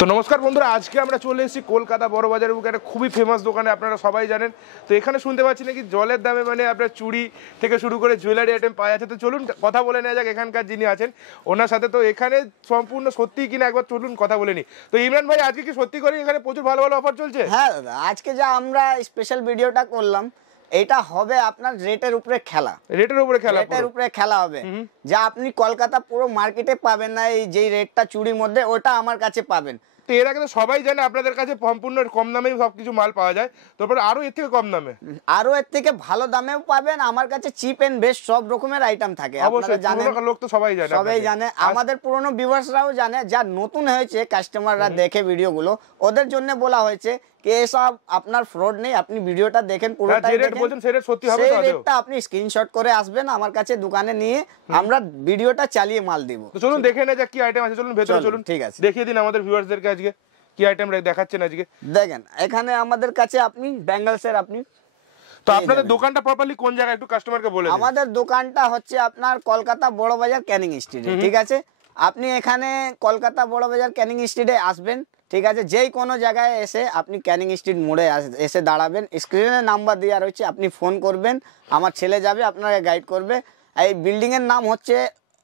তো নমস্কার বন্ধুরা, আজকে আমরা চলে এসেছি কলকাতা বড় বাজারের বুকে একটা খুবই ফেমাস দোকানে। আপনারা সবাই জানেন। তো এখানে শুনতে পাচ্ছি নাকি জলের দামে মানে আপনার চুড়ি থেকে শুরু করে জুয়েলারি আইটেম পাওয়া যাচ্ছে। তো চলুন কথা বলে নেওয়া যাক এখানকার যিনি আছেন ওনার সাথে। তো এখানে সম্পূর্ণ সত্যি কিনা একবার চলুন কথা বলে নিই। তো ইমরান ভাই, আজকে কি সত্যি করে এখানে প্রচুর ভালো ভালো অফার চলছে? হ্যাঁ দাদা, আজকে যা আমরা স্পেশাল ভিডিওটা করলাম এটা হবে আপনার রেটের উপরে খেলা। রেটের উপরে খেলা হবে, যা আপনি কলকাতা পুরো মার্কেটে পাবেন না। এই যে রেটটা চুড়ির মধ্যে ওটা আমার কাছে পাবেন। তো এর আগে তো সবাই জানে আপনাদের কাছে সম্পূর্ণ কম দামেই সবকিছু মাল পাওয়া যায়, তারপরে আরো এর থেকে কম দামে, আরো এর থেকে ভালো দামেও পাবেন। আমার কাছে চিপ এন্ড বেস্ট সব রকমের আইটেম থাকে। অবশ্যই জানেন, লোক তো সবাই জানে, আমাদের পুরনো ভিউয়ার্সরাও জানে। যা নতুন হয়েছে কাস্টমাররা দেখে ভিডিওগুলো, ওদের জন্য বলা হয়েছে কি এসব আপনার ফ্রড নেই। আপনি ভিডিওটা দেখেন, পুরোটা দেখেন, সেই রেটটা আপনি স্ক্রিনশট করে আসবেন আমার কাছে দোকানে নিয়ে, আমরা ভিডিওটা চালিয়ে মাল দিব। তো চলুন দেখে নেওয়া যাক কি আইটেম আছে। চলুন ভেতরে চলুন, ঠিক আছে, দেখিয়ে দিন আমাদের ভিউয়ার্সদেরকে আজকে কি আইটেম দেখাচ্ছেন আজকে। দেখেন এখানে আমাদের কাছে আপনি ব্যাঙ্গলসের আপনি। তো আপনাদের দোকানটা প্রপারলি কোন জায়গায় একটু কাস্টমারকে বলে দিন। আমাদের দোকানটা হচ্ছে আপনার কলকাতা বড় বাজার ক্যানিং স্ট্রিটে, ঠিক আছে। আপনি এখানে কলকাতা বড় বাজার ক্যানিং স্ট্রিটে আসবেন, ঠিক আছে। যেই কোনো জায়গায় এসে আপনি ক্যানিং স্ট্রিট মোড়ে এসে দাঁড়াবেন, স্ক্রিনে নাম্বার দেওয়া রয়েছে, আপনি ফোন করবেন, আমার ছেলে যাবে আপনাকে গাইড করবে। এই বিল্ডিংয়ের নাম হচ্ছে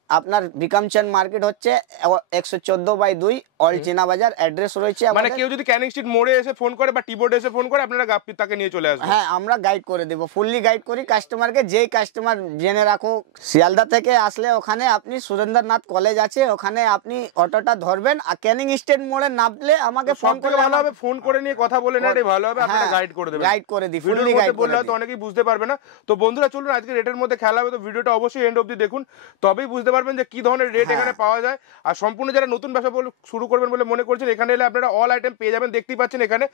আপনার বিকামচাঁদ মার্কেট, হচ্ছে 114/2 অল চেনা বাজার। অ্যাড্রেস রয়েছে মানে কেউ যদি ক্যানিং স্ট্রিট মোড়ে এসে ফোন করে বা টি-বোর্ডে এসে ফোন করে, আপনারা তাকে নিয়ে চলে আসবেন। হ্যাঁ, আমরা গাইড করে দেব, ফুললি গাইড করি কাস্টমারকে। যেই কাস্টমার জেনে রাখো শিয়ালদা থেকে আসলে ওখানে আপনি সুরেন্দ্রনাথ কলেজ আছে, ওখানে আপনি অটোটা ধরবেন, আর ক্যানিং স্ট্রিট মোড়ে নামলে আমাকে ফোন করে, ভালো হবে ফোন করে নিয়ে কথা বলে নেওয়াটাই ভালো হবে। আপনারা গাইড করে দেবেন, গাইড করে দিই, ফুললি গাইড বললে তো অনেকেই বুঝতে পারবে না। তো বন্ধুরা চলুন আজকে রেটের মধ্যে খেলা হবে। তো ভিডিওটা অবশ্যই এন্ড অবধি দেখুন, তবেই বুঝতে পারবেন যে কি ধরনের রেট এখানে পাওয়া যায়। আর সম্পূর্ণ যারা নতুন ব্যবসা শুরু করবেন বলে মনে করছেন, এখানে এলে আপনারা অল আইটেম পেয়ে যাবেন। দেখতেই পাচ্ছেন এখানে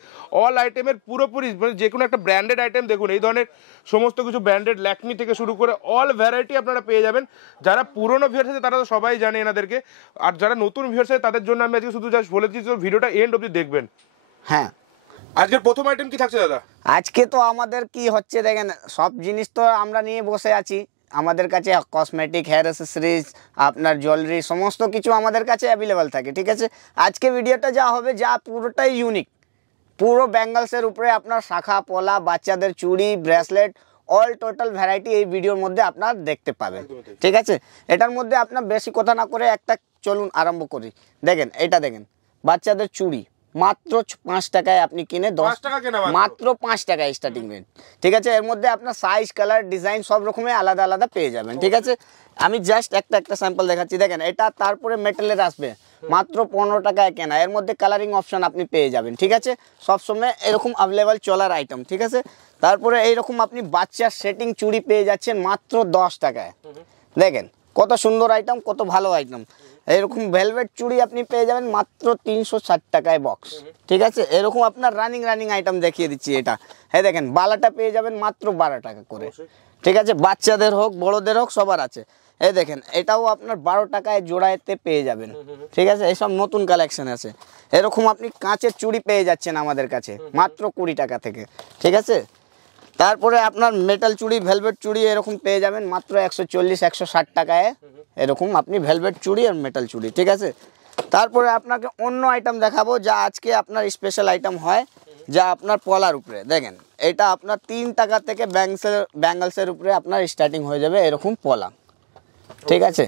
অল আইটেমের পুরোপুরি মানে যে কোনো একটা ব্র্যান্ডেড আইটেম দেখুন, এই ধরনের সমস্ত কিছু ব্র্যান্ডেড ল্যাকমি থেকে শুরু করে অল ভ্যারাইটি আপনারা পেয়ে যাবেন। যারা পুরনো ভিউয়ার্স আছে তারা তো সবাই জানে এনাদেরকে, আর যারা নতুন ভিউয়ার্স আছে তাদের জন্য আমি আজকে শুধু জাস্ট বলে দিচ্ছি, ভিডিওটা এন্ড অবধি দেখবেন। হ্যাঁ, আজকের প্রথম আইটেম কি থাকছে দাদা? আজকে তো আমাদের কি হচ্ছে দেখেন, সব জিনিস তো আমরা নিয়ে বসে আছি। আমাদের কাছে কসমেটিক, হেয়ার অ্যাসেসরিজ, আপনার জুয়েলারি, সমস্ত কিছু আমাদের কাছে অ্যাভেলেবেল থাকে, ঠিক আছে। আজকে ভিডিওটা যা হবে, যা পুরোটাই ইউনিক, পুরো ব্যাঙ্গলসের উপরে আপনার শাখা পলা, বাচ্চাদের চুড়ি, ব্রেসলেট, অল টোটাল ভ্যারাইটি এই ভিডিওর মধ্যে আপনার দেখতে পাবেন, ঠিক আছে। এটার মধ্যে আপনার বেশি কথা না করে একটা চলুন আরম্ভ করি। দেখেন এটা দেখেন, বাচ্চাদের চুড়ি মাত্র 5 টাকায় আপনি কিনে 10 টাকা কেনা, মাত্র 5 টাকায় স্টার্টিং রেট, ঠিক আছে। এর মধ্যে আপনার সাইজ, কালার, ডিজাইন সব রকমের আলাদা আলাদা পেয়ে যাবেন, ঠিক আছে। আমি জাস্ট একটা স্যাম্পল দেখাচ্ছি, দেখেন এটা। তারপরে মেটালের আসবে মাত্র 15 টাকায় কেনা, এর মধ্যে কালারিং অপশন আপনি পেয়ে যাবেন, ঠিক আছে। সবসময় এরকম অ্যাভেলেবেল চলার আইটেম, ঠিক আছে। তারপরে এইরকম আপনি বাচ্চার সেটিং চুড়ি পেয়ে যাচ্ছেন মাত্র 10 টাকায়। দেখেন কত সুন্দর আইটেম, কত ভালো আইটেম। এরকম ভেলভেট চুড়ি আপনি পেয়ে যাবেন মাত্র 360 টাকায় বক্স, ঠিক আছে। এরকম আপনার রানিং আইটেম দেখিয়ে দিচ্ছি এটা। হ্যাঁ দেখেন, বালাটা পেয়ে যাবেন মাত্র 12 টাকা করে, ঠিক আছে। বাচ্চাদের হোক বড়দের হোক সবার আছে। এই দেখেন এটাও আপনার 12 টাকায় জোড়াতে পেয়ে যাবেন, ঠিক আছে। এইসব নতুন কালেকশন আছে। এরকম আপনি কাঁচের চুড়ি পেয়ে যাচ্ছেন আমাদের কাছে মাত্র 20 টাকা থেকে, ঠিক আছে। তারপরে আপনার মেটাল চুড়ি, ভেলভেট চুড়ি এরকম পেয়ে যাবেন মাত্র 140-160 টাকায়। এরকম আপনি ভেলভেট চুড়ি আর মেটাল চুড়ি, ঠিক আছে। তারপরে আপনাকে অন্য আইটেম দেখাবো, যা আজকে আপনার স্পেশাল আইটেম হয়, যা আপনার পলার উপরে। দেখেন এটা আপনার 3 টাকা থেকে ব্যাঙ্গলসের উপরে আপনার স্টার্টিং হয়ে যাবে এরকম পলা, ঠিক আছে।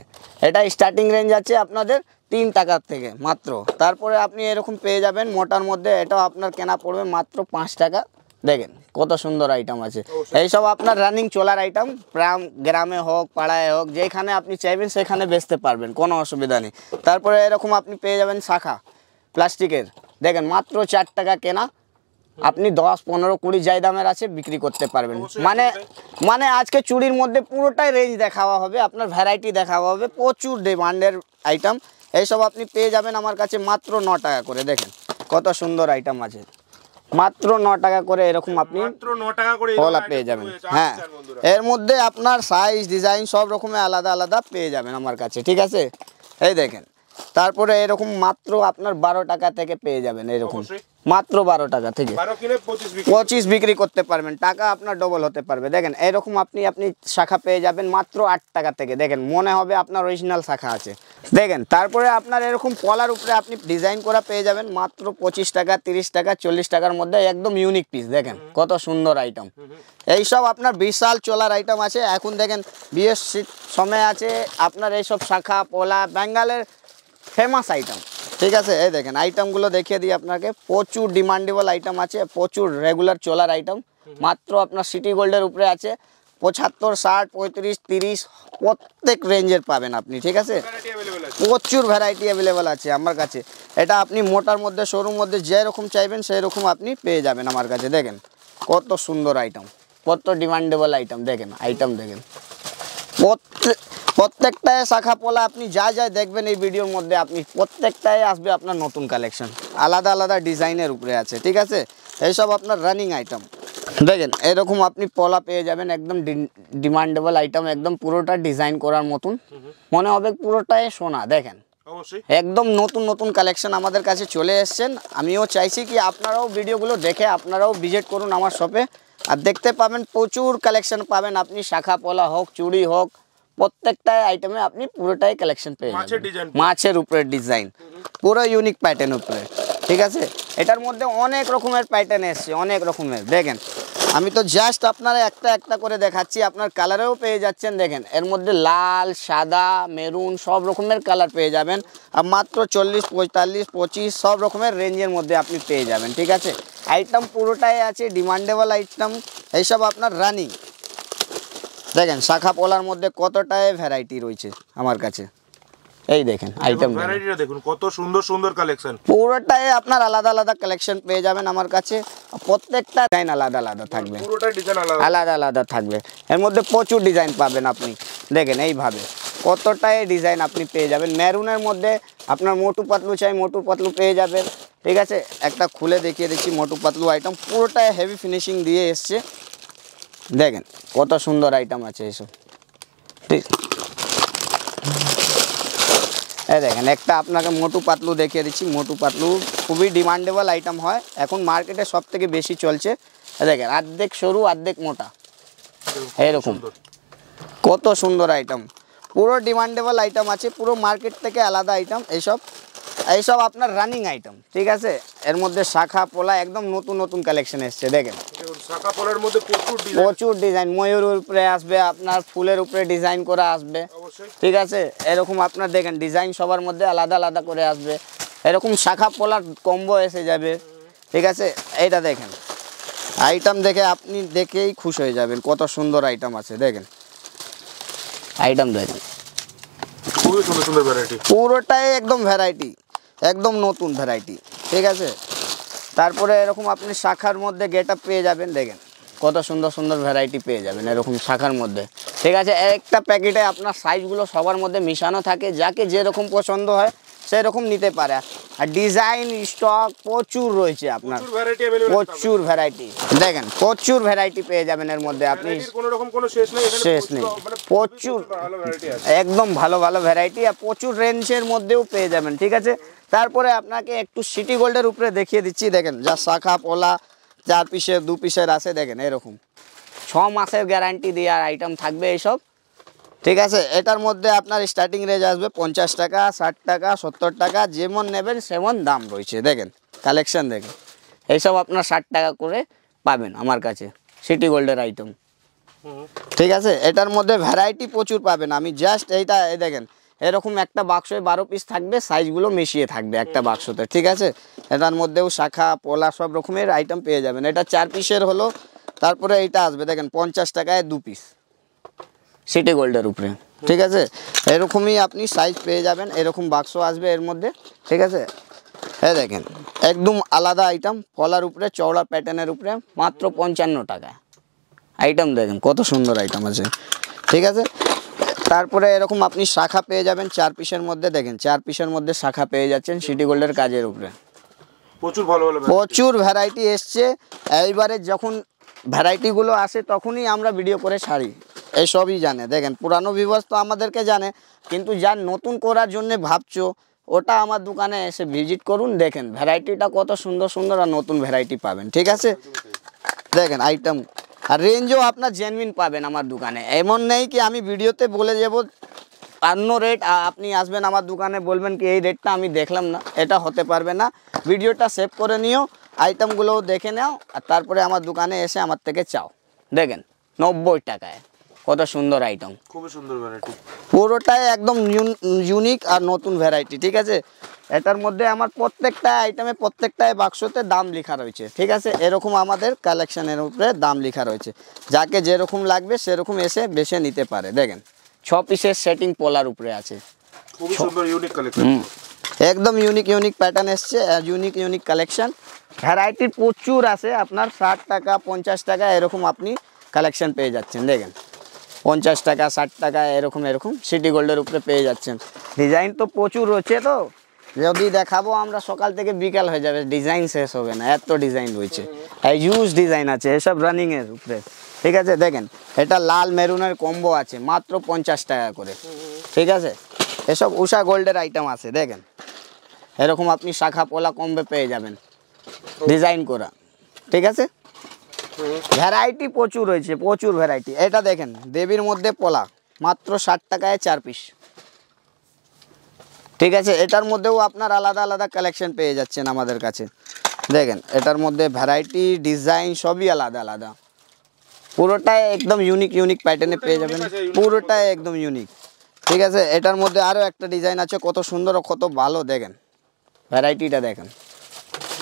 এটা স্টার্টিং রেঞ্জ আছে আপনাদের 3 টাকার থেকে মাত্র। তারপরে আপনি এরকম পেয়ে যাবেন মোটার মধ্যে, এটাও আপনার কেনা পড়বে মাত্র 5 টাকা। দেখেন কত সুন্দর আইটেম আছে। এইসব আপনার রানিং চলার আইটেম, গ্রামে হোক পাড়ায় হোক, যেখানে আপনি চাইবেন সেখানে বেচতে পারবেন, কোনো অসুবিধা নেই। তারপরে এরকম আপনি পেয়ে যাবেন শাখা প্লাস্টিকের, দেখেন মাত্র 4 টাকা কেনা, আপনি 10, 15, 20 যাই দামের আছে বিক্রি করতে পারবেন। মানে আজকে চুড়ির মধ্যে পুরোটাই রেঞ্জ দেখাওয়া হবে, আপনার ভ্যারাইটি দেখাওয়া হবে, প্রচুর ডিমান্ডের আইটেম। এইসব আপনি পেয়ে যাবেন আমার কাছে মাত্র 9 টাকা করে। দেখেন কত সুন্দর আইটেম আছে, মাত্র 9 টাকা করে এরকম আপনি পলা পেয়ে যাবেন। হ্যাঁ, এর মধ্যে আপনার সাইজ, ডিজাইন সব রকমের আলাদা আলাদা পেয়ে যাবেন আমার কাছে, ঠিক আছে। এই দেখেন তারপরে এরকম মাত্র আপনার 12 টাকা থেকে পেয়ে যাবেন এরকম, অবশ্যই। মাত্র 12 টাকা থেকে 12 কিনে 25 বিক্রি। 25 বিক্রি করতে পারবেন, টাকা আপনার ডবল হতে পারবে। দেখেন এরকম আপনি শাখা পেয়ে যাবেন মাত্র 8 টাকা থেকে। দেখেন মনে হবে আপনার অরিজিনাল শাখা আছে। দেখেন তারপরে আপনার এরকম পলার উপরে আপনি ডিজাইন করা পেয়ে যাবেন মাত্র 25 টাকা, 30 টাকা, 40 টাকার মধ্যে একদম ইউনিক পিস। দেখেন কত সুন্দর আইটেম। এইসব আপনার বিশাল চলার আইটেম আছে। এখন দেখেন বিয়ের সময় আছে আপনার এইসব শাখা পলা বেঙ্গলের ফেমাস আইটেম। ঠিক আছে, এই দেখেন আইটেমগুলো দেখিয়ে দিই আপনাকে। প্রচুর ডিমান্ডেবল আইটেম আছে, প্রচুর রেগুলার চলার আইটেম। মাত্র আপনার সিটি গোল্ডের উপরে আছে 75, 60, 35, 30 প্রত্যেক রেঞ্জের পাবেন আপনি। ঠিক আছে, প্রচুর ভ্যারাইটি অ্যাভেলেবেল আছে আমার কাছে। এটা আপনি মোটার মধ্যে সরুর মধ্যে যেরকম চাইবেন সেই রকম আপনি পেয়ে যাবেন আমার কাছে। দেখেন কত সুন্দর আইটেম, কত ডিমান্ডেবল আইটেম। দেখেন আইটেম দেখেন, প্রত্যেকটায় শাখা পলা আপনি যা যা দেখবেন এই ভিডিওর মধ্যে আপনি প্রত্যেকটায় আসবে আপনার নতুন কালেকশন, আলাদা আলাদা ডিজাইনের উপরে আছে। ঠিক আছে, এইসব আপনার রানিং আইটেম। দেখেন এরকম আপনি পলা পেয়ে যাবেন একদম ডিমান্ডেবল আইটেম, একদম পুরোটা ডিজাইন করার মতন, মনে হবে পুরোটাই সোনা। দেখেন অবশ্যই একদম নতুন নতুন কালেকশন আমাদের কাছে চলে এসেছেন। আমিও চাইছি কি আপনারাও ভিডিওগুলো দেখে আপনারাও ভিজিট করুন আমার শপে, আর দেখতে পাবেন প্রচুর কালেকশন পাবেন আপনি। শাখা পলা হোক, চুড়ি হোক, প্রত্যেকটা আইটেমে আপনি পুরোটাই কালেকশন পেয়ে যাবেন। মাছের উপরে ডিজাইন, পুরো ইউনিক প্যাটার্ন উপরে। ঠিক আছে, এটার মধ্যে অনেক রকমের প্যাটার্ন এসছে, অনেক রকমের। দেখেন আমি তো জাস্ট আপনারা একটা একটা করে দেখাচ্ছি, আপনার কালারেও পেয়ে যাচ্ছেন। দেখেন এর মধ্যে লাল, সাদা, মেরুন সব রকমের কালার পেয়ে যাবেন। আর মাত্র 40, 45, 25 সব রকমের রেঞ্জের মধ্যে আপনি পেয়ে যাবেন। ঠিক আছে, আইটেম পুরোটাই আছে ডিমান্ডেবল আইটেম, এইসব আপনার রানিং। দেখেন শাখা পলার মধ্যে কতটাই ভ্যারাইটি রয়েছে আমার কাছে। এই দেখেন আইটেম ভ্যারাইটিটা দেখুন, কত সুন্দর সুন্দর কালেকশন। পুরোটাই আপনার আলাদা আলাদা কালেকশন পেয়ে যাবেন আমার কাছে। প্রত্যেকটা ডিজাইন আলাদা আলাদা থাকবে, পুরোটা ডিজাইন আলাদা আলাদা থাকবে। এর মধ্যে প্রচুর ডিজাইন পাবেন আপনি। দেখেন এইভাবে কতটাই ডিজাইন আপনি পেয়ে যাবেন। মেরুনের মধ্যে আপনার মোটু পাতলু চাই, মোটু পাতলু পেয়ে যাবেন। ঠিক আছে, একটা খুলে দেখিয়ে দিচ্ছি মোটু পাতলু আইটেম, পুরোটাই হেভি ফিনিশিং দিয়ে এসছে। দেখেন কত সুন্দর আইটেম আছে এইসব। ঠিক, এই দেখেন একটা আপনাকে মোটু পাতলু দেখিয়ে দিচ্ছি। মোটু পাতলু খুবই ডিমান্ডেবল আইটেম হয়, এখন মার্কেটে সব থেকে বেশি চলছে। দেখেন অর্ধেক সরু অর্ধেক মোটা, এরকম কত সুন্দর আইটেম। পুরো ডিমান্ডেবল আইটেম আছে, পুরো মার্কেট থেকে আলাদা আইটেম এইসব। এইসব আপনার রানিং আইটেম। ঠিক আছে, এর মধ্যে শাখা পলা একদম নতুন নতুন কালেকশন এসছে। দেখেন শাখা পলার মধ্যে প্রচুর ডিজাইন, ময়ূরের উপরে আসবে, আপনার ফুলের উপরে ডিজাইন করা আসবে। ঠিক আছে, এরকম আপনার দেখেন ডিজাইন সবার মধ্যে আলাদা আলাদা করে আসবে। এরকম শাখা পলার কম্বো এসে যাবে। ঠিক আছে, এইটা দেখেন আইটেম দেখে আপনি দেখেই খুশ হয়ে যাবেন, কত সুন্দর আইটেম আছে। দেখেন আইটেম দেখেন, খুবই সুন্দর সুন্দর ভ্যারাইটি, পুরোটাই একদম ভ্যারাইটি, একদম নতুন ভ্যারাইটি। ঠিক আছে, তারপরে এরকম আপনি শাখার মধ্যে গেটআপ পেয়ে যাবেন। দেখেন কত সুন্দর সুন্দর ভ্যারাইটি পেয়ে যাবেন এরকম শাখার মধ্যে। ঠিক আছে, একটা প্যাকেটে আপনার সাইজগুলো সবার মধ্যে মিশানো থাকে, যাকে যেরকম পছন্দ হয় সেই রকম নিতে পারে। আর ডিজাইন স্টক প্রচুর রয়েছে আপনার, প্রচুর ভ্যারাইটি। দেখেন প্রচুর ভ্যারাইটি পেয়ে যাবেন এর মধ্যে আপনি, শেষ নেই। প্রচুর একদম ভালো ভালো ভ্যারাইটি, আর প্রচুর রেঞ্জের মধ্যেও পেয়ে যাবেন। ঠিক আছে, তারপরে আপনাকে একটু সিটি গোল্ডের উপরে দেখিয়ে দিচ্ছি। দেখেন যা শাখা পলা 4 পিসের 2 পিসের আছে। দেখেন এরকম 6 মাসের গ্যারান্টি দেওয়ার আইটেম থাকবে এইসব। ঠিক আছে, এটার মধ্যে আপনার স্টার্টিং রেঞ্জ আসবে 50 টাকা, 60 টাকা, 70 টাকা, যেমন নেবেন সেমন দাম রয়েছে। দেখেন কালেকশন দেখেন, এইসব আপনার 60 টাকা করে পাবেন আমার কাছে সিটি গোল্ডের আইটেম। ঠিক আছে, এটার মধ্যে ভ্যারাইটি প্রচুর পাবেন। আমি জাস্ট এইটা দেখেন এরকম একটা বাক্সে 12 পিস থাকবে, সাইজগুলো মিশিয়ে থাকবে একটা বাক্সতে। ঠিক আছে, এটার মধ্যেও শাখা পলা সব রকমের আইটেম পেয়ে যাবেন। এটা 4 পিসের হলো। তারপরে এইটা আসবে দেখেন 50 টাকায় 2 পিস সিটি গোল্ডের উপরে। ঠিক আছে, এরকমই আপনি সাইজ পেয়ে যাবেন, এরকম বাক্স আসবে এর মধ্যে। ঠিক আছে, হ্যাঁ দেখেন একদম আলাদা আইটেম, পলার উপরে চওড়া প্যাটার্নের উপরে মাত্র 55 টাকায় আইটেম। দেখেন কত সুন্দর আইটেম আছে। ঠিক আছে, তারপরে এরকম আপনি শাখা পেয়ে যাবেন 4 পিসের মধ্যে। দেখেন 4 পিসের মধ্যে শাখা পেয়ে যাচ্ছেন সিটি গোল্ডের কাজের উপরে। প্রচুর ভ্যারাইটি এসছে। এইবারে যখন ভ্যারাইটিগুলো আসে তখনই আমরা ভিডিও করে ছাড়ি, এইসবই জানে। দেখেন পুরানো ভিউয়ার্স তো আমাদেরকে জানে, কিন্তু যার নতুন করার জন্য ভাবছো ওটা আমার দোকানে এসে ভিজিট করুন, দেখেন ভ্যারাইটিটা কত সুন্দর সুন্দর আর নতুন ভ্যারাইটি পাবেন, ঠিক আছে। দেখেন আইটেম আর রেঞ্জও আপনার জেনুইন পাবেন আমার দোকানে, এমন নেই কি আমি ভিডিওতে বলে যাব অন্য রেট আপনি আসবেন আমার দোকানে বলবেন কি এই রেটটা আমি দেখলাম না, এটা হতে পারবে না। ভিডিওটা সেভ করে নিও, আইটেমগুলোও দেখে নাও আর তারপরে আমার দোকানে এসে আমার থেকে চাও। দেখেন 90 টাকায় কত সুন্দর আইটেম, খুবই সুন্দর ভ্যারাইটি, পুরোটাই একদম ইউনিক আর নতুন ভ্যারাইটি, ঠিক আছে। এটার মধ্যে আমার প্রত্যেকটা আইটেমে প্রত্যেকটায় বাক্সতে দাম লেখা রয়েছে, ঠিক আছে। এরকম আমাদের কালেকশনের উপরে দাম লেখা রয়েছে, যাকে যেরকম লাগবে সেরকম এসে বেছে নিতে পারে। দেখেন 6 পিসের সেটিং পোলার উপরে আছে, খুবই সুন্দর ইউনিক কালেকশন, একদম ইউনিক প্যাটার্ন এসছে, ইউনিক কালেকশন। ভ্যারাইটি প্রচুর আছে, আপনার 60 টাকা 50 টাকা এরকম আপনি কালেকশন পেয়ে যাচ্ছেন। দেখেন 50 টাকা 60 টাকা এরকম সিটি গোল্ডের উপরে পেয়ে যাচ্ছেন। ডিজাইন তো প্রচুর রয়েছে, তো যদি দেখাবো আমরা সকাল থেকে বিকাল হয়ে যাবে, ডিজাইন শেষ হবে না, এত ডিজাইন রয়েছে, হিউজ ডিজাইন আছে এসব রানিংয়ের উপরে, ঠিক আছে। দেখেন এটা লাল মেরুনের কম্বো আছে মাত্র 50 টাকা করে, ঠিক আছে। এসব উষা গোল্ডের আইটেম আছে, দেখেন এরকম আপনি শাখা পোলা কম্বে পেয়ে যাবেন ডিজাইন করা, ঠিক আছে। ভ্যারাইটি প্রচুর রয়েছে, প্রচুর ভ্যারাইটি। এটা দেখেন দেবীর মধ্যে পোলা মাত্র 60 টাকায় 4 পিস, ঠিক আছে। এটার মধ্যেও আপনার আলাদা আলাদা কালেকশন পেয়ে যাচ্ছেন আমাদের কাছে। দেখেন এটার মধ্যে ভ্যারাইটি ডিজাইন সবই আলাদা আলাদা, পুরোটাই একদম ইউনিক প্যাটার্নে পেয়ে যাবেন, পুরোটাই একদম ইউনিক, ঠিক আছে। এটার মধ্যে আরও একটা ডিজাইন আছে কত সুন্দর ও কত ভালো, দেখেন ভ্যারাইটিটা দেখেন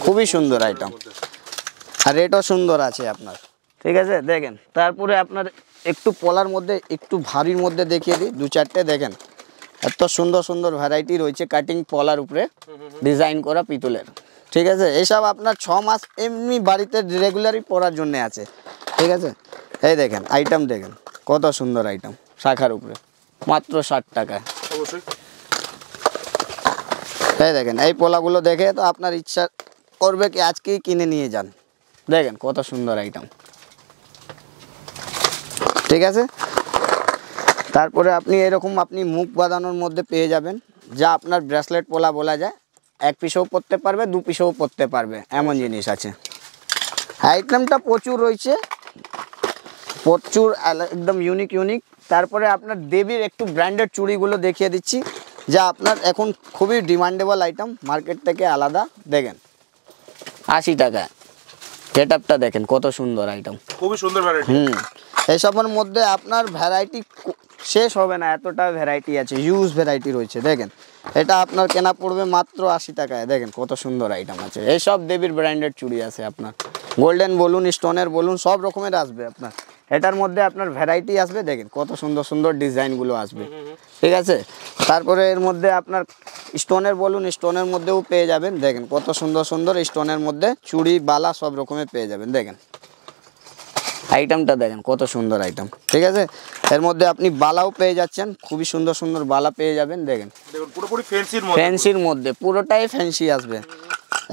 খুবই সুন্দর আইটেম আর রেটও সুন্দর আছে আপনার, ঠিক আছে। দেখেন তারপরে আপনার একটু পলার মধ্যে একটু ভারীর মধ্যে দেখিয়ে দিই 2-4টে, দেখেন এত সুন্দর সুন্দর ভ্যারাইটি রয়েছে কাটিং পলার উপরে ডিজাইন করা পিতলের, ঠিক আছে। এইসব আপনার 6 মাস এমনি বাড়িতে রেগুলারই পরার জন্য আছে, ঠিক আছে। এই দেখেন আইটেম দেখেন কত সুন্দর আইটেম, শাখার উপরে মাত্র 60 টাকায়, অবশ্যই। এই দেখেন এই পোলাগুলো দেখে তো আপনার ইচ্ছা করবে কি আজকেই কিনে নিয়ে যান। দেখেন কত সুন্দর আইটেম, ঠিক আছে। তারপরে আপনি এরকম আপনি মুখ বাঁধানোর মধ্যে পেয়ে যাবেন, যা আপনার ব্রেসলেট পোলা বলা যায়, 1 পিসেও পরতে পারবে 2 পিসেও পরতে পারবে, এমন জিনিস আছে। আইটেমটা প্রচুর রয়েছে, প্রচুর একদম ইউনিক। তারপরে আপনার দেবীর একটু ব্র্যান্ডেড চুড়িগুলো দেখিয়ে দিচ্ছি, যা আপনার এখন খুবই ডিমান্ডেবল আইটেম, মার্কেট থেকে আলাদা। দেখেন 80 টাকা, গেটআপটা দেখেন কত সুন্দর আইটেম, খুবই সুন্দর ভ্যারাইটি। এসবের মধ্যে আপনার ভ্যারাইটি শেষ হবে না, এতটা ভ্যারাইটি আছে, হিউজ ভ্যারাইটি রয়েছে। দেখেন এটা আপনার কেনা পড়বে মাত্র 80 টাকায়, দেখেন কত সুন্দর আইটেম আছে। এইসব দেবীর ব্র্যান্ডেড চুড়ি আছে আপনার, গোল্ডেন বলুন স্টোনের বলুন সব রকমের আসবে আপনার। এটার মধ্যে আপনার ভ্যারাইটি আসবে, দেখেন কত সুন্দর সুন্দর ডিজাইনগুলো আসবে, ঠিক আছে। তারপরে এর মধ্যে আপনার স্টোনের বলুন স্টোনের মধ্যেও পেয়ে যাবেন, দেখেন কত সুন্দর সুন্দর স্টোনের মধ্যে চুড়ি বালা সব রকমের পেয়ে যাবেন। দেখেন আইটেমটা দেখেন কত সুন্দর আইটেম, ঠিক আছে। এর মধ্যে আপনি বালাও পেয়ে যাচ্ছেন, খুবই সুন্দর সুন্দর বালা পেয়ে যাবেন। দেখেন পুরোপুরি ফ্যান্সির মধ্যে, ফ্যান্সির মধ্যে পুরোটাই ফ্যান্সি আসবে,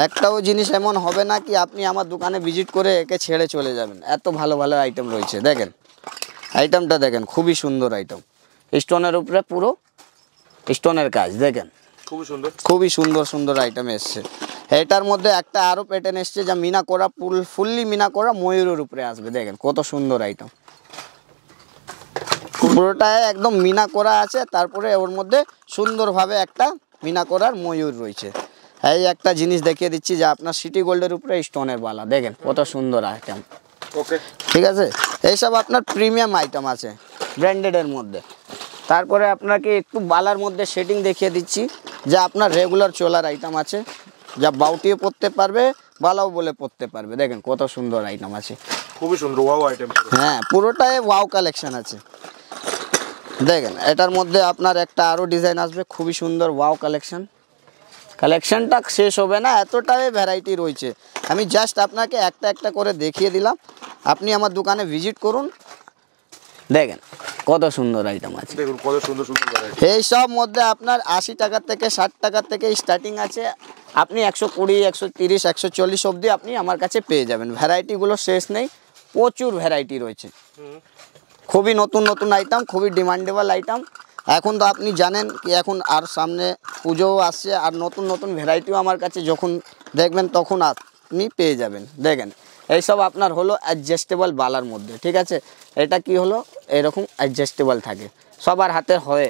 একটাও জিনিস এমন হবে না কি আপনি আমার দোকানে ভিজিট করে একে ছেড়ে চলে যাবেন, এত ভালো ভালো আইটেম রয়েছে। দেখেন আইটেমটা দেখেন খুবই সুন্দর আইটেম, স্টোনের উপরে পুরো স্টোনের কাজ, দেখেন খুবই সুন্দর সুন্দর আইটেম এসছে। এটার মধ্যে একটা আরো প্যাটার্ন এসছে যা মিনা করা ফুললি মিনা করা ময়ূরের উপরে আসবে, দেখেন কত সুন্দর আইটেম, পুরোটায় একদম মিনা করা আছে, তারপরে ওর মধ্যে সুন্দরভাবে একটা মিনা করার ময়ূর রয়েছে। এই একটা জিনিস দেখিয়ে দিচ্ছি যে আপনার সিটি গোল্ডের উপরে স্টোনের বালা, দেখেন কত সুন্দর আইটেম, ঠিক আছে। এইসব আপনার প্রিমিয়াম আইটেম আছে ব্র্যান্ডেডের মধ্যে। তারপরে আপনাকে একটু বালার মধ্যে সেটিং দেখিয়ে দিচ্ছি, যা আপনার রেগুলার চলার আইটেম আছে, যা বাউটিও পরতে পারবে বালাও বলে পরতে পারবে। দেখেন কত সুন্দর আইটেম আছে, খুবই সুন্দর ওয়াও আইটেম, হ্যাঁ পুরোটাই ওয়াও কালেকশন আছে। দেখেন এটার মধ্যে আপনার একটা আরও ডিজাইন আসবে, খুবই সুন্দর ওয়াও কালেকশন, কালেকশনটা শেষ হবে না, এতটাই ভ্যারাইটি রয়েছে। আমি জাস্ট আপনাকে একটা একটা করে দেখিয়ে দিলাম, আপনি আমার দোকানে ভিজিট করুন, দেখেন কত সুন্দর আইটেম আছে, দেখুন কত সুন্দর সুন্দর ভ্যারাইটি। এই সব মধ্যে আপনার 80 টাকা থেকে 60 টাকা থেকে স্টার্টিং আছে, আপনি 120 130 140 অবধি আপনি আমার কাছে পেয়ে যাবেন। ভ্যারাইটিগুলো শেষ নেই, প্রচুর ভ্যারাইটি রয়েছে, খুবই নতুন নতুন আইটেম, খুবই ডিমান্ডেবল আইটেম, এখন তো আপনি জানেন কি এখন আর সামনে পুজোও আসছে, আর নতুন নতুন ভ্যারাইটিও আমার কাছে যখন দেখবেন তখন আপনি পেয়ে যাবেন। দেখেন এইসব আপনার হলো অ্যাডজাস্টেবল বালার মধ্যে, ঠিক আছে। এটা কি হলো এরকম অ্যাডজাস্টেবল থাকে, সবার হাতে হয়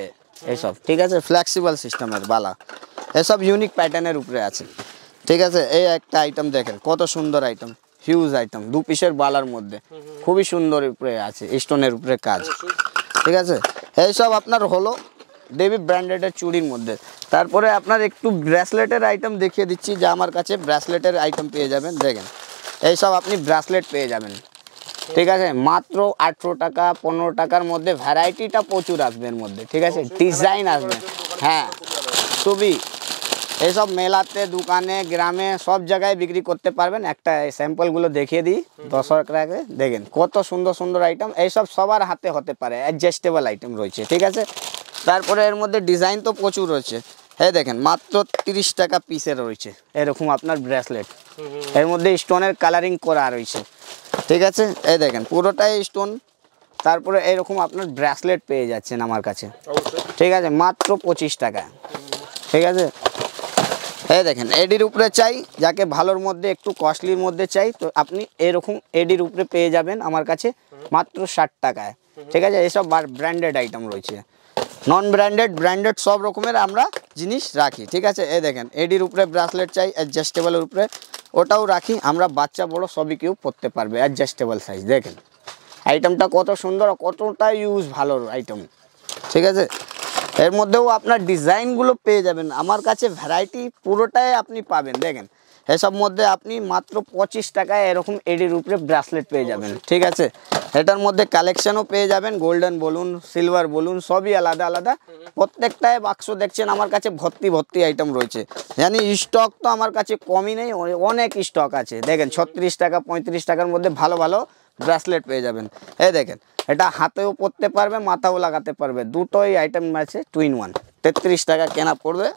এইসব, ঠিক আছে। ফ্লেক্সিবল সিস্টেমের বালা, এসব ইউনিক প্যাটার্নের উপরে আছে, ঠিক আছে। এই একটা আইটেম দেখেন কত সুন্দর আইটেম, হিউজ আইটেম, 2 পিসের বালার মধ্যে খুবই সুন্দর উপরে আছে, স্টোনের উপরে কাজ, ঠিক আছে। এইসব আপনার হলো দেবী ব্র্যান্ডেডের চুড়ির মধ্যে। তারপরে আপনার একটু ব্রেসলেটের আইটেম দেখিয়ে দিচ্ছি, যা আমার কাছে ব্রেসলেটের আইটেম পেয়ে যাবেন। দেখেন এইসব আপনি ব্রেসলেট পেয়ে যাবেন, ঠিক আছে, মাত্র 18 টাকা 15 টাকার মধ্যে। ভ্যারাইটিটা প্রচুর আসবে এর মধ্যে, ঠিক আছে, ডিজাইন আসবে, হ্যাঁ খুবই। এইসব মেলাতে, দোকানে, গ্রামে সব জায়গায় বিক্রি করতে পারবেন। একটা স্যাম্পলগুলো দেখিয়ে দিই দর্শকরাকে, দেখেন কত সুন্দর সুন্দর আইটেম। এইসব সবার হাতে হতে পারে, অ্যাডজাস্টেবল আইটেম রয়েছে, ঠিক আছে। তারপরে এর মধ্যে ডিজাইন তো প্রচুর রয়েছে। হ্যাঁ দেখেন মাত্র 30 টাকা পিসের রয়েছে এরকম আপনার ব্রেসলেট, এর মধ্যে স্টোনের কালারিং করা রয়েছে, ঠিক আছে। এই দেখেন পুরোটাই স্টোন। তারপরে এরকম আপনার ব্রেসলেট পেয়ে যাচ্ছেন আমার কাছে, ঠিক আছে, মাত্র 25 টাকা, ঠিক আছে। এই দেখেন এডির উপরে চাই, যাকে ভালোর মধ্যে একটু কস্টলির মধ্যে চাই, তো আপনি এরকম এডির উপরে পেয়ে যাবেন আমার কাছে মাত্র 60 টাকায়, ঠিক আছে। এইসব ব্র্যান্ডেড আইটেম রয়েছে, নন ব্র্যান্ডেড, ব্র্যান্ডেড সব রকমের আমরা জিনিস রাখি, ঠিক আছে। এই দেখেন এডির উপরে ব্রেসলেট চাই, অ্যাডজাস্টেবলের উপরে ওটাও রাখি আমরা, বাচ্চা বড় সবই কেউ পরতে পারবে, অ্যাডজাস্টেবল সাইজ। দেখেন আইটেমটা কত সুন্দর, কতটা ইউজ ভালো আইটেম, ঠিক আছে। এর মধ্যেও আপনার ডিজাইনগুলো পেয়ে যাবেন আমার কাছে, ভ্যারাইটি পুরোটাই আপনি পাবেন। দেখেন এসব মধ্যে আপনি মাত্র 25 টাকায় এরকম এডির উপরে ব্রেসলেট পেয়ে যাবেন, ঠিক আছে। এটার মধ্যে কালেকশনও পেয়ে যাবেন, গোল্ডেন বলুন, সিলভার বলুন, সবই আলাদা আলাদা। প্রত্যেকটায় বাক্স দেখছেন আমার কাছে ভর্তি ভর্তি আইটেম রয়েছে, জানি স্টক তো আমার কাছে কমই নেই, অনেক স্টক আছে। দেখেন 36 টাকা 35 টাকার মধ্যে ভালো ভালো ব্রেসলেট পেয়ে যাবেন। এই দেখেন এটা হাতেও পরতে পারবে, মাথাও লাগাতে পারবে, দুটোই আইটেম আছে 2 in 1। 33 টাকা কেনা পড়বে।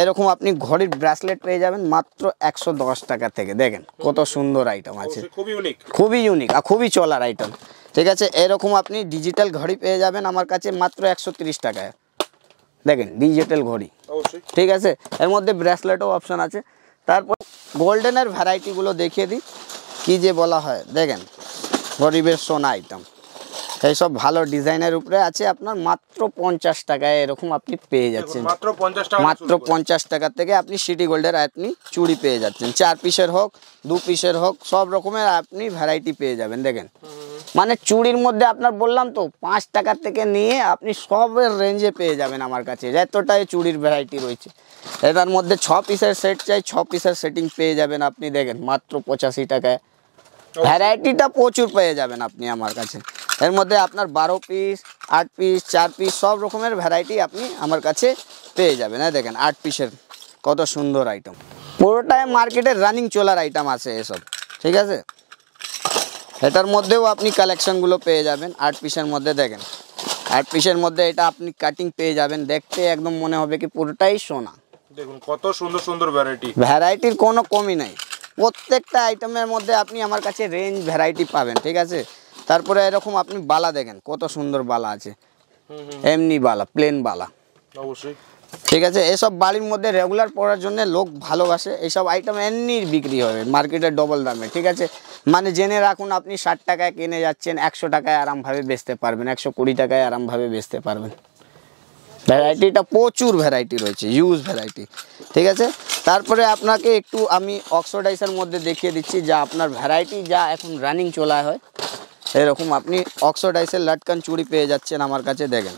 এরকম আপনি ঘড়ির ব্রেসলেট পেয়ে যাবেন মাত্র 110 টাকা থেকে। দেখেন কত সুন্দর আইটেম আছে, খুবই ইউনিক আর খুবই চলার আইটেম, ঠিক আছে। এরকম আপনি ডিজিটাল ঘড়ি পেয়ে যাবেন আমার কাছে মাত্র 130 টাকায়। দেখেন ডিজিটাল ঘড়ি, ঠিক আছে। এর মধ্যে ব্রেসলেটও অপশন আছে। তারপর গোল্ডেনের ভ্যারাইটিগুলো দেখিয়ে দিই কি যে বলা হয়। দেখেন গরিবের সোনা আইটেম, এইসব ভালো ডিজাইনের উপরে আছে আপনার মাত্র 50 টাকায় এরকম আপনি পেয়ে যাচ্ছেন। মাত্র 50 টাকা থেকে আপনি সিটি গোল্ডের আপনি চুড়ি পেয়ে যাচ্ছেন, 4 পিসের হোক 2 পিসের হোক সব রকমের আপনি ভ্যারাইটি পেয়ে যাবেন। দেখেন মানে চুড়ির মধ্যে আপনার বললাম তো 5 টাকা থেকে নিয়ে আপনি সবের রেঞ্জে পেয়ে যাবেন আমার কাছে, যতটাই চুড়ির ভ্যারাইটি রয়েছে। এটার মধ্যে 6 পিসের সেট চাই, 6 পিসের সেটিং পেয়ে যাবেন আপনি। দেখেন মাত্র 85 টাকায়, ভ্যারাইটিটা প্রচুর পেয়ে যাবেন আপনি আমার কাছে। এর মধ্যে আপনার 12 পিস 8 পিস 4 পিস সব রকমের ভ্যারাইটি আপনি আমার কাছে পেয়ে যাবেন। হ্যাঁ দেখেন 8 পিসের কত সুন্দর আইটেম, পুরোটাই মার্কেটে রানিং চলার আইটেম আছে এসব, ঠিক আছে। এটার মধ্যেও আপনি কালেকশনগুলো পেয়ে যাবেন 8 পিসের মধ্যে। দেখেন 8 পিসের মধ্যে এটা আপনি কাটিং পেয়ে যাবেন, দেখতে একদম মনে হবে কি পুরোটাই সোনা। দেখুন কত সুন্দর সুন্দর ভ্যারাইটি, ভ্যারাইটির কোনো কমই নাই, প্রত্যেকটা আইটেমের মধ্যে আপনি আমার কাছে রেঞ্জ ভ্যারাইটি পাবেন, ঠিক আছে। তারপরে এরকম আপনি বালা দেখেন কত সুন্দর বালা আছে, এমনি বালা, প্লেন বালা, অবশ্যই, ঠিক আছে। এসব বাড়ির মধ্যে রেগুলার পরার জন্য লোক ভালোবাসে, এইসব আইটেম এমনি বিক্রি হবে মার্কেটে ডবল দামে, ঠিক আছে। মানে জেনে রাখুন আপনি 60 টাকায় কিনে যাচ্ছেন 100 টাকায় আরামভাবে বেচতে পারবেন, 120 টাকায় আরামভাবে বেচতে পারবেন। ভ্যারাইটিটা প্রচুর ভ্যারাইটি রয়েছে, ইউজ ভ্যারাইটি, ঠিক আছে। তারপরে আপনাকে একটু আমি অক্সোডাইসের মধ্যে দেখিয়ে দিচ্ছি, যা আপনার ভ্যারাইটি যা এখন রানিং চলা হয়। এরকম আপনি অক্সোডাইসের লাটকান চুড়ি পেয়ে যাচ্ছেন আমার কাছে। দেখেন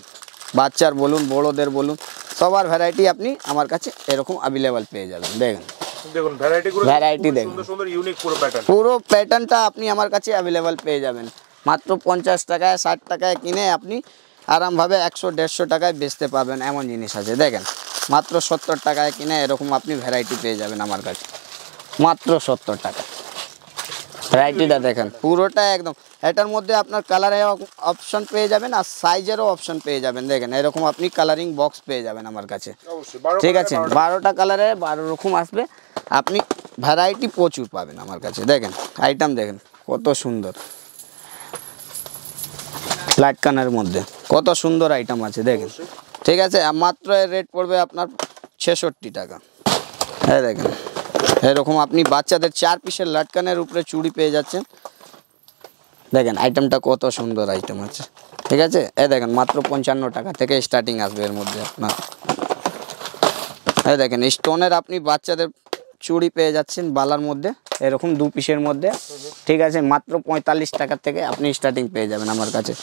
বাচ্চার বলুন বড়োদের বলুন সবার ভ্যারাইটি আপনি আমার কাছে এরকম অ্যাভেলেবেল পেয়ে যাবেন। দেখেন দেখুন ভ্যারাইটি দেখুন সুন্দর সুন্দর ইউনিক পুরো প্যাটার্নটা আপনি আমার কাছে অ্যাভেলেবেল পেয়ে যাবেন মাত্র 50 টাকায় 60 টাকায় কিনে আপনি আরামভাবে 100-150 টাকায় বেচতে পারবেন, এমন জিনিস আছে। দেখেন মাত্র 70 টাকায় কিনে এরকম আপনি ভ্যারাইটি পেয়ে যাবেন আমার কাছে মাত্র 70 টাকা। ভ্যারাইটিটা দেখেন পুরোটা একদম, এটার মধ্যে আপনার কালারের অপশন পেয়ে যাবেন আর সাইজেরও অপশন পেয়ে যাবেন। দেখেন এরকম আপনি কালারিং বক্স পেয়ে যাবেন আমার কাছে, ঠিক আছে। 12টা কালারে 12 রকম আসবে, আপনি ভ্যারাইটি প্রচুর পাবেন আমার কাছে। দেখেন আইটেম দেখেন কত সুন্দর, লাটকানের মধ্যে কত সুন্দর আইটেম আছে দেখেন, ঠিক আছে, মাত্র এর রেট পড়বে আপনার 66 টাকা। এই দেখেন এরকম আপনি বাচ্চাদের 4 পিসের লাটকানের উপরে চুড়ি পেয়ে যাচ্ছেন। দেখেন আইটেমটা কত সুন্দর আইটেম আছে, ঠিক আছে। এই দেখেন মাত্র 55 টাকা থেকে স্টার্টিং আসবে এর মধ্যে আপনার। এই দেখেন স্টোনের আপনি বাচ্চাদের চুড়ি পেয়ে যাচ্ছেন বালার মধ্যে, এরকম 2 পিসের মধ্যে, ঠিক আছে। মাত্র 45 টাকা থেকে আপনি স্টার্টিং পেয়ে যাবেন আমার কাছে।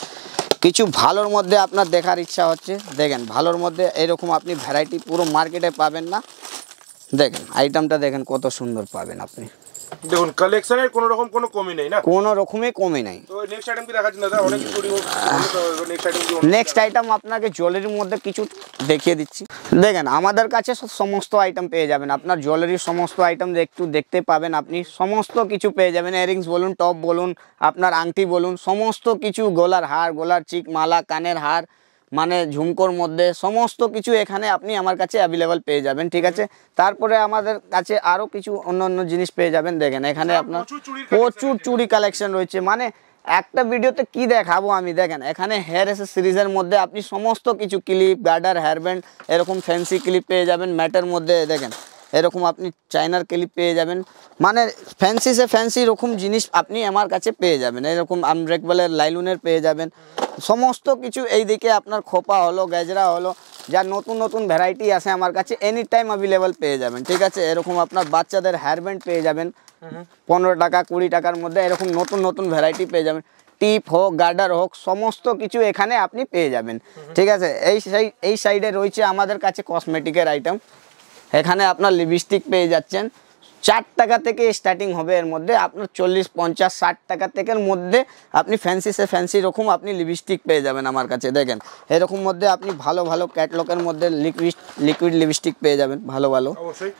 কিছু ভালোর মধ্যে আপনার দেখার ইচ্ছা হচ্ছে, দেখেন ভালোর মধ্যে এরকম আপনি ভ্যারাইটি পুরো মার্কেটে পাবেন না। দেখেন আইটেমটা দেখেন কত সুন্দর পাবেন আপনি। দেখুন কালেকশনের কোনো রকম কোনো কমি নেই না, কোনো রকমে কমই নাই। তো নেক্সট আইটেম কি দেখাচ্ছেন দাদা? অনেক চুরি নেক্সট আইটেম কি? নেক্সট আইটেম আপনাকে জুয়েলারির মধ্যে কিছু দেখিয়ে দিচ্ছি। দেখেন আমাদের কাছে সমস্ত আইটেম পেয়ে যাবেন, আপনার জুয়েলারির সমস্ত আইটেম একটু দেখতে পাবেন আপনি, সমস্ত কিছু পেয়ে যাবেন। ইয়ারিংস বলুন, টপ বলুন, আপনার আংটি বলুন, সমস্ত কিছু, গলার হার, গলার চিক, মালা, কানের হার, মানে ঝুমকোর মধ্যে সমস্ত কিছু এখানে আপনি আমার কাছে অ্যাভেলেবল পেয়ে যাবেন, ঠিক আছে। তারপরে আমাদের কাছে আরও কিছু অন্য অন্য জিনিস পেয়ে যাবেন। দেখেন এখানে আপনার প্রচুর চুড়ি কালেকশন রয়েছে, মানে একটা ভিডিওতে কি দেখাবো আমি। দেখেন এখানে হেয়ার সিরিজের মধ্যে আপনি সমস্ত কিছু ক্লিপ, গার্ডার, হেয়ার ব্যান্ড, এরকম ফ্যান্সি ক্লিপ পেয়ে যাবেন। ম্যাটের মধ্যে দেখেন এরকম আপনি চাইনার ক্লিপ পেয়ে যাবেন, মানে ফ্যান্সি সে ফ্যান্সি রকম জিনিস আপনি আমার কাছে পেয়ে যাবেন। এরকম আনব্রেকেবলের লাইলুনের পেয়ে যাবেন, সমস্ত কিছু। এই দিকে আপনার খোপা হলো, গেজরা হলো, যা নতুন নতুন ভ্যারাইটি আছে আমার কাছে এনি টাইম অ্যাভেলেবল পেয়ে যাবেন, ঠিক আছে। এরকম আপনার বাচ্চাদের হেয়ার ব্যান্ড পেয়ে যাবেন 15 টাকা 20 টাকার মধ্যে, এরকম নতুন নতুন ভ্যারাইটি পেয়ে যাবেন। টিপ হোক, গার্ডার হোক, সমস্ত কিছু এখানে আপনি পেয়ে যাবেন, ঠিক আছে। এই সাইডে রয়েছে আমাদের কাছে কসমেটিকের আইটেম। এখানে আপনার লিপস্টিক পেয়ে যাচ্ছেন 4 টাকা থেকে স্টার্টিং হবে, এর মধ্যে আপনার 40, 50, 60 টাকা থেকে মধ্যে আপনি ফ্যান্সি সে ফ্যান্সি রকম আপনি লিপস্টিক পেয়ে যাবেন আমার কাছে। দেখেন এরকম মধ্যে আপনি ভালো ভালো ক্যাটলগের মধ্যে লিকুইড লিপস্টিক পেয়ে যাবেন ভালো ভালো,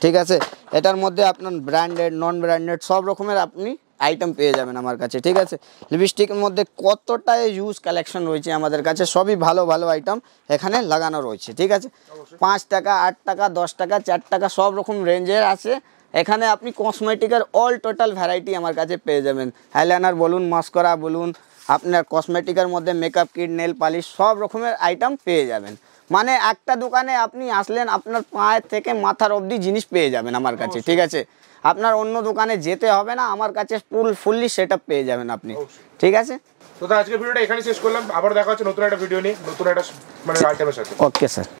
ঠিক আছে। এটার মধ্যে আপনার ব্র্যান্ডেড, নন ব্র্যান্ডেড সব রকমের আপনি আইটেম পেয়ে যাবেন আমার কাছে, ঠিক আছে। লিপস্টিকের মধ্যে কতটা ইউজ কালেকশন রয়েছে আমাদের কাছে, সবই ভালো ভালো আইটেম এখানে লাগানো রয়েছে, ঠিক আছে। 5 টাকা, 8 টাকা, 10 টাকা, 4 টাকা সব রকম রেঞ্জের আছে এখানে। আপনি কসমেটিকের অল টোটাল ভ্যারাইটি আমার কাছে পেয়ে যাবেন। আইলাইনার বলুন, মাস্কারা বলুন, আপনার কসমেটিকের মধ্যে মেকআপ কিট, নেল পালিশ সব রকমের আইটেম পেয়ে যাবেন। মানে একটা দোকানে আপনি আসলেন, আপনার পায়ের থেকে মাথার অবধি জিনিস পেয়ে যাবেন আমার কাছে, ঠিক আছে। আপনার অন্য দোকানে যেতে হবে না, আমার কাছে ফুললি সেট আপ পেয়ে যাবেন আপনি, ঠিক আছে। তো আজকে ভিডিওটা এখানে শেষ করলাম, আবার দেখা হচ্ছে নতুন একটা ভিডিও নিয়ে, নতুন একটা মানে আইটেমের সাথে। Okay sir.